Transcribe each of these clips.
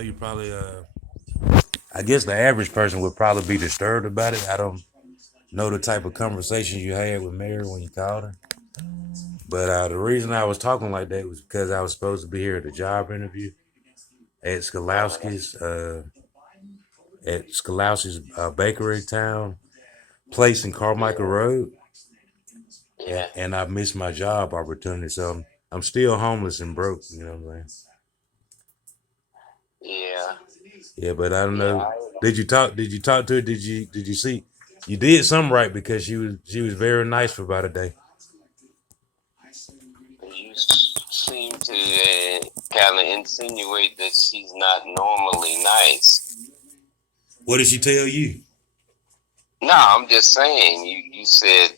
know you probably I guess the average person would probably be disturbed about it. I don't know the type of conversation you had with Mary when you called her. But the reason I was talking like that was because I was supposed to be here at a job interview at Skolowski's Bakery Town place in Carmichael Road, Yeah, and I missed my job opportunity. So I'm still homeless and broke. You know what I'm saying? yeah, Yeah, but I don't yeah. know. Did you talk to her? Did you see? You did something right because she was very nice for about a day. You seem to kind of insinuate that she's not normally nice. What did she tell you? No, I'm just saying. You said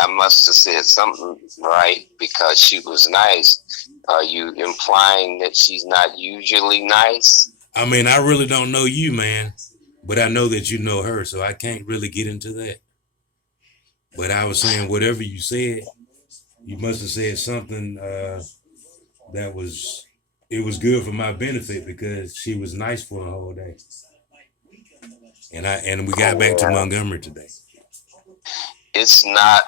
I must have said something right because she was nice. Are you implying that she's not usually nice? I mean, I really don't know you, man, but I know that you know her, so I can't really get into that. But I was saying, whatever you said, you must have said something that was it was good for my benefit because she was nice for a whole day, and we got back to Yeah, Montgomery today. it's not.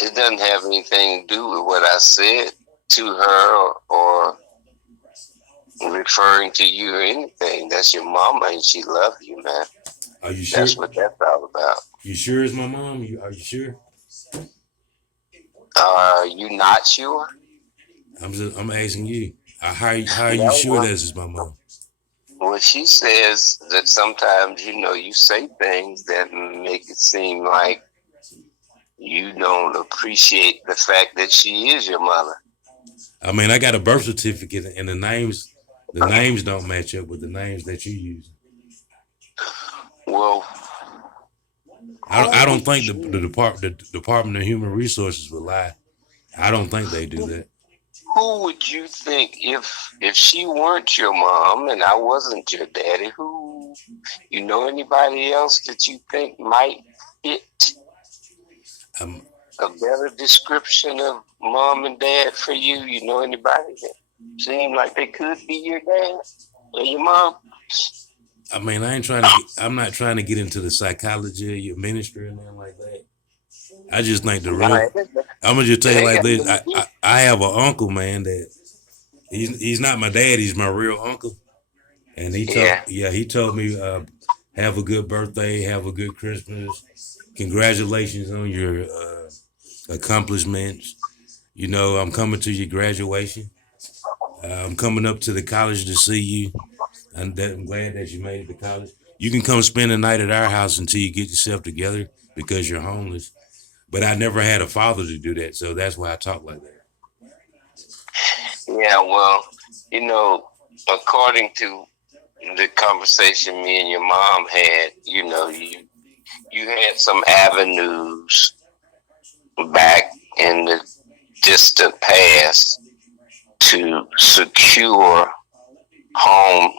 It doesn't have anything to do with what I said to her or referring to you or anything. That's your mama and she loves you, man. Are you sure? That's what that's all about. You sure it's my mom? Are you sure? Are you not sure? I'm asking you. How are you No, sure this is my mom? well, she says that sometimes, you say things that make it seem like you don't appreciate the fact that she is your mother. I mean, I got a birth certificate, and the names don't match up with the names that you use. Well, I who don't would think you the Department of Human Resources would lie. I don't think they do that. who would you think if she weren't your mom and I wasn't your daddy, who anybody else that you think might fit Um, a better description of mom and dad for you? You know anybody that seem like they could be your dad or your mom? I mean, I'm not trying to get into the psychology of your ministry and anything like that. I just think the No, real. I'm gonna just tell it you ain't like got this. nothing to do. I have an uncle, man, that he's not my dad. He's my real uncle, and Yeah. he told me, have a good birthday, have a good Christmas, congratulations on your accomplishments. I'm coming to your graduation. I'm coming up to the college to see you. I'm glad that you made it to college. You can come spend the night at our house until you get yourself together because you're homeless. But I never had a father to do that, so that's why I talk like that. Yeah, well, you know, according to the conversation me and your mom had, you had some avenues back in the distant past to secure home,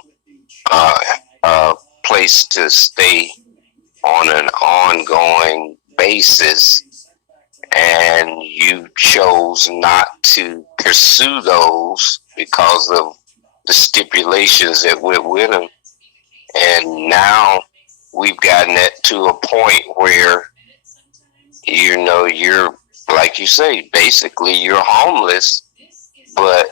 uh, place to stay on an ongoing basis, and you chose not to pursue those because of the stipulations that went with them. And now we've gotten it to a point where, you're, like you say, basically you're homeless, but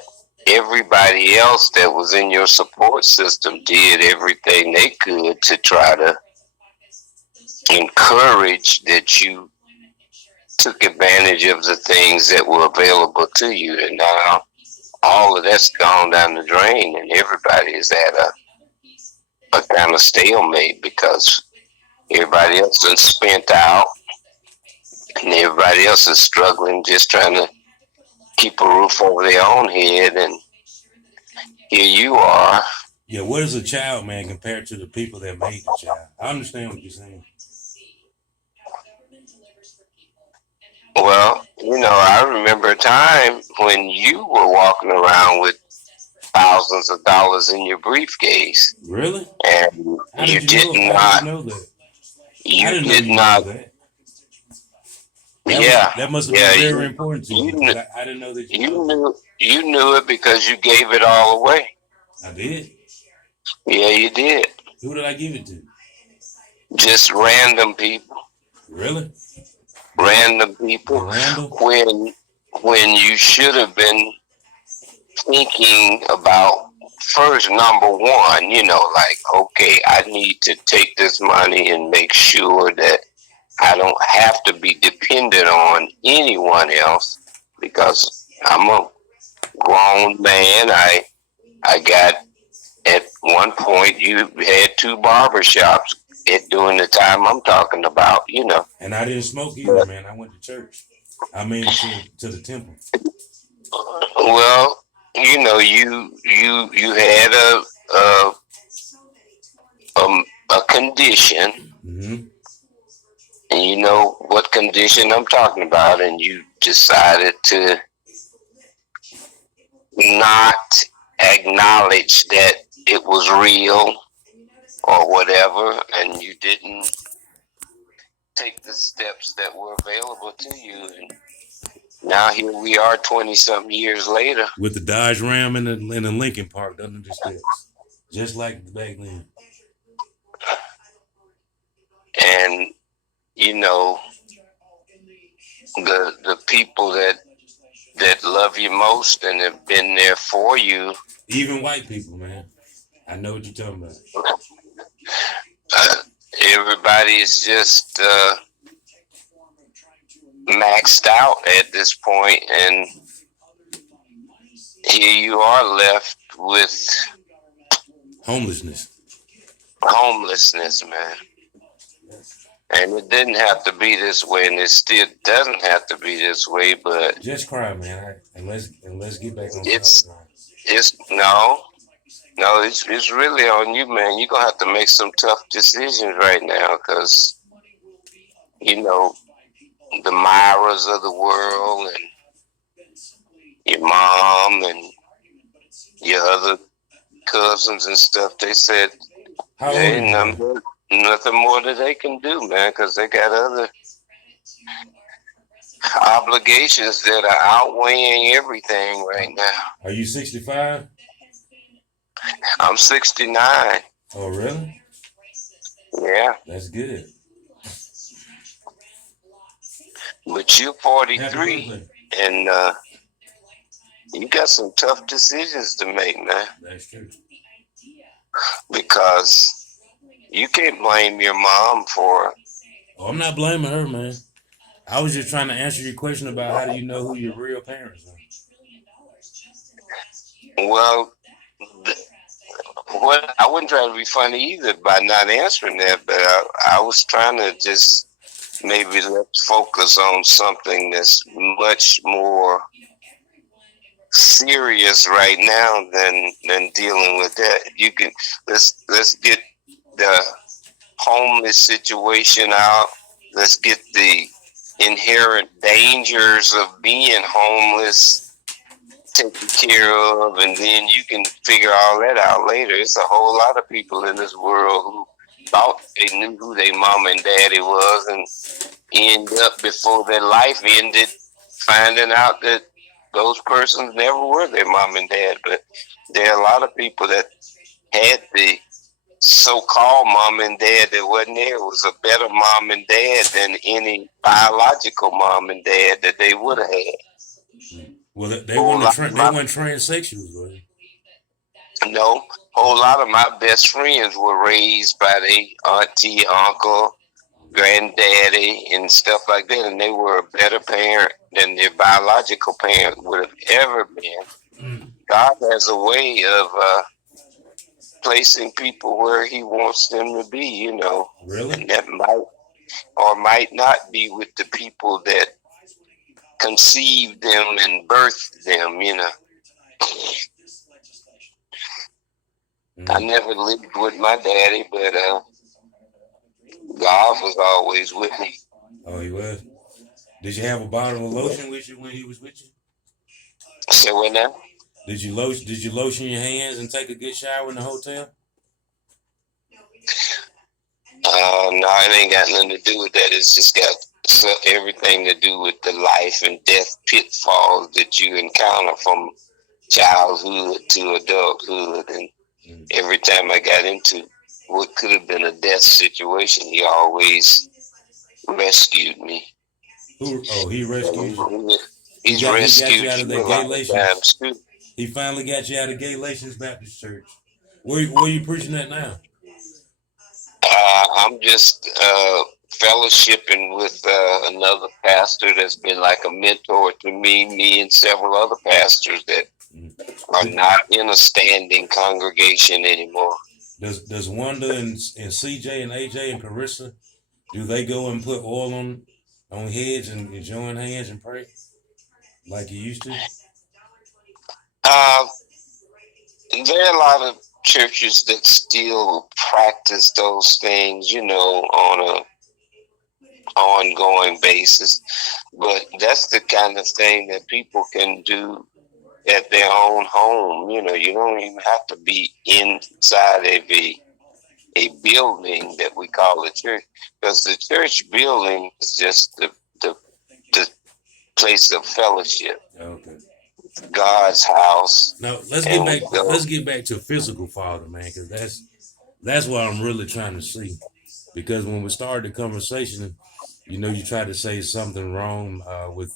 everybody else that was in your support system did everything they could to try to encourage that you took advantage of the things that were available to you. And now all of that's gone down the drain, and everybody is at a kind of stalemate because everybody else is spent out, and everybody else is struggling just trying to keep a roof over their own head. And here you are. Yeah, what is a child, man, compared to the people that made the child? I understand what you're saying. Well, I remember a time when you were walking around with thousands of dollars in your briefcase, Really? and How did you know? How did you know that? I you didn't know did you knew not, that. yeah, That must have yeah, been very important to you you because knew, I didn't know that you you know that. knew, you knew it because you gave it all away. I did. Yeah, you did. Who did I give it to? Just random people. Really? Random people. Randall? When you should have been thinking about first, number one, like, okay, I need to take this money and make sure that I don't have to be dependent on anyone else because I'm a grown man. I got at one point you had two barbershops during the time I'm talking about. And I didn't smoke either, But, man. I went to church. I mean, to the temple. well, you had a condition, Mm-hmm. and you know what condition I'm talking about, and you decided to not acknowledge that it was real or whatever, and you didn't take the steps that were available to you. And now here we are 20 something years later. With the Dodge Ram in the Lincoln Park under the steps. Just like back then. And the people that love you most and have been there for you. Even white people, man. I know what you're talking about. Everybody is just maxed out at this point, and here you are left with homelessness, man. And it didn't have to be this way, and it still doesn't have to be this way. But just cry, man, and let's get back on. It's really on you, man. You're gonna have to make some tough decisions right now, because the Myras of the world and your mom and your other cousins and stuff, they said there ain't nothing more that they can do, man, because they got other obligations that are outweighing everything right now. Are you 65? I'm 69. Oh, really? Yeah. That's good. But you're 43, and you got some tough decisions to make, man. That's true. Because you can't blame your mom for. Oh, I'm not blaming her, man. I was just trying to answer your question about how do you know who your real parents are. Well, I wasn't trying to be funny either by not answering that, but I was trying to just maybe let's focus on something that's much more serious right now than dealing with that. You can let's get the homeless situation out. Let's get the inherent dangers of being homeless taken care of, and then you can figure all that out later. It's a whole lot of people in this world who thought they knew who their mom and daddy was, and end up before their life ended finding out that those persons never were their mom and dad. But there are a lot of people that had the so-called mom and dad that wasn't there. It was a better mom and dad than any biological mom and dad that they would have had. Well, they weren't transsexuals, were they? No, a whole lot of my best friends were raised by their auntie, uncle, granddaddy, and stuff like that, and they were a better parent than their biological parent would have ever been. God has a way of placing people where He wants them to be, Really? And that might or might not be with the people that conceived them and birthed them, I never lived with my daddy, but God was always with me. Oh, He was? Did you have a bottle of lotion with you when He was with you? Say what now? Did you lotion your hands and take a good shower in the hotel? No, it ain't got nothing to do with that. It's just got everything to do with the life and death pitfalls that you encounter from childhood to adulthood. And Every time I got into what could have been a death situation, he always rescued me. Who? Oh, he rescued you. He's He got you rescued out of you that a lot of Galatians. times too. He finally got you out of Galatians Baptist Church. Where you preaching at now? I'm just fellowshipping with another pastor that's been like a mentor to me and several other pastors that are not in a standing congregation anymore. Does Wanda and CJ and AJ and Carissa, do they go and put oil on heads and join hands and pray like you used to? There are a lot of churches that still practice those things, on a ongoing basis. But that's the kind of thing that people can do at their own home. You don't even have to be inside of a building that we call a church, because the church building is just the place of fellowship. Okay. God's house. Now let's get back to physical father, man, because that's what I'm really trying to see. Because when we started the conversation, you tried to say something wrong with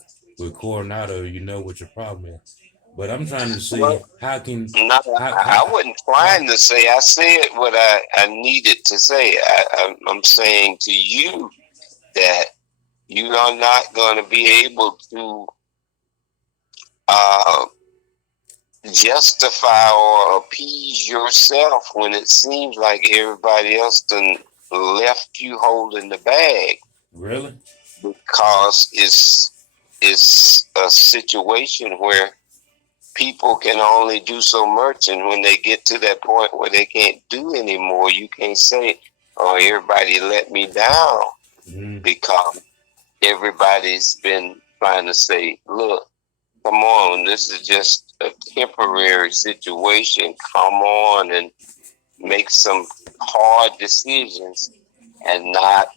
Coronado, what your problem is. But I'm trying to see I wasn't trying to say. I said what I needed to say. I'm saying to you that you are not going to be able to justify or appease yourself when it seems like everybody else done left you holding the bag. Really? Because it's a situation where people can only do so much, and when they get to that point where they can't do anymore, you can't say, "Oh, everybody let me down," because everybody's been trying to say, "Look, come on, this is just a temporary situation. Come on and make some hard decisions and not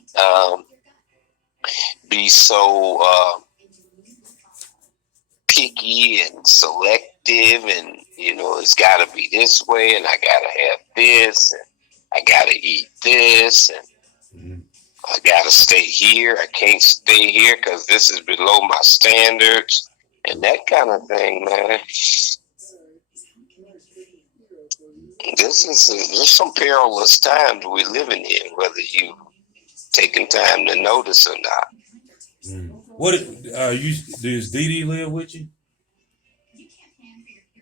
be so picky and selective, and it's got to be this way, and I got to have this, and I got to eat this, and I got to stay here. I can't stay here because this is below my standards," and that kind of thing, man. There's some perilous times we're living in, whether you taking time to notice or not. What does Dee Dee live with you?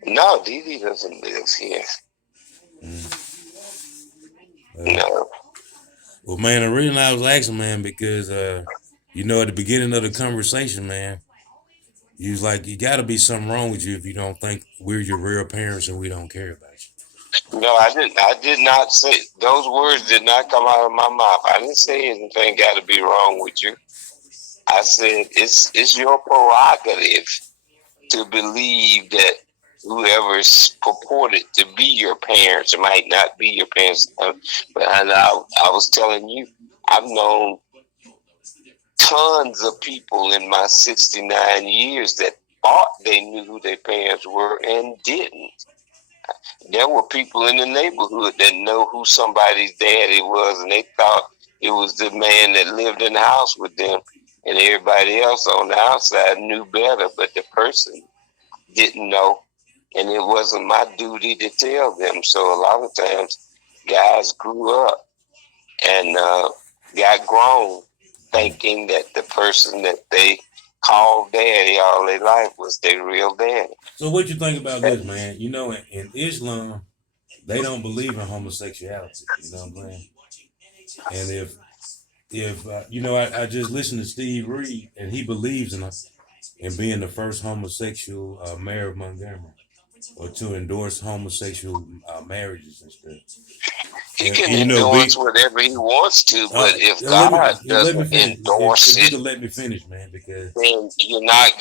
No, Dee Dee doesn't live here. No. Well, man, the reason I was asking, man, because at the beginning of the conversation, man, you was like, you got to be something wrong with you if you don't think we're your real parents and we don't care about you. No, I didn't. I did not say those words. Did not come out of my mouth. I didn't say anything got to be wrong with you. I said it's your prerogative to believe that whoever is purported to be your parents might not be your parents. But I was telling you, I've known tons of people in my 69 years that thought they knew who their parents were and didn't. There were people in the neighborhood that know who somebody's daddy was, and they thought it was the man that lived in the house with them, and everybody else on the outside knew better, but the person didn't know, and it wasn't my duty to tell them. So a lot of times guys grew up and got grown thinking that the person that they called daddy all their life was their real daddy. So what you think about this, man? In Islam, they don't believe in homosexuality. You know what I'm saying? And if I just listened to Steve Reed, and he believes in being the first homosexual mayor of Montgomery, or to endorse homosexual marriages and stuff. He can endorse whatever he wants to, but if God doesn't endorse it, you let me finish, man, because then you're not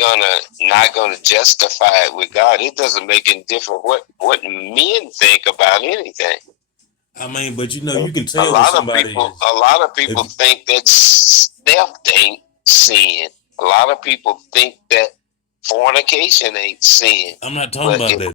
gonna justify it with God. It doesn't make any difference what men think about anything. I mean, but you can tell a lot of people think that theft ain't sin. A lot of people think that fornication ain't sin. I'm not talking about that.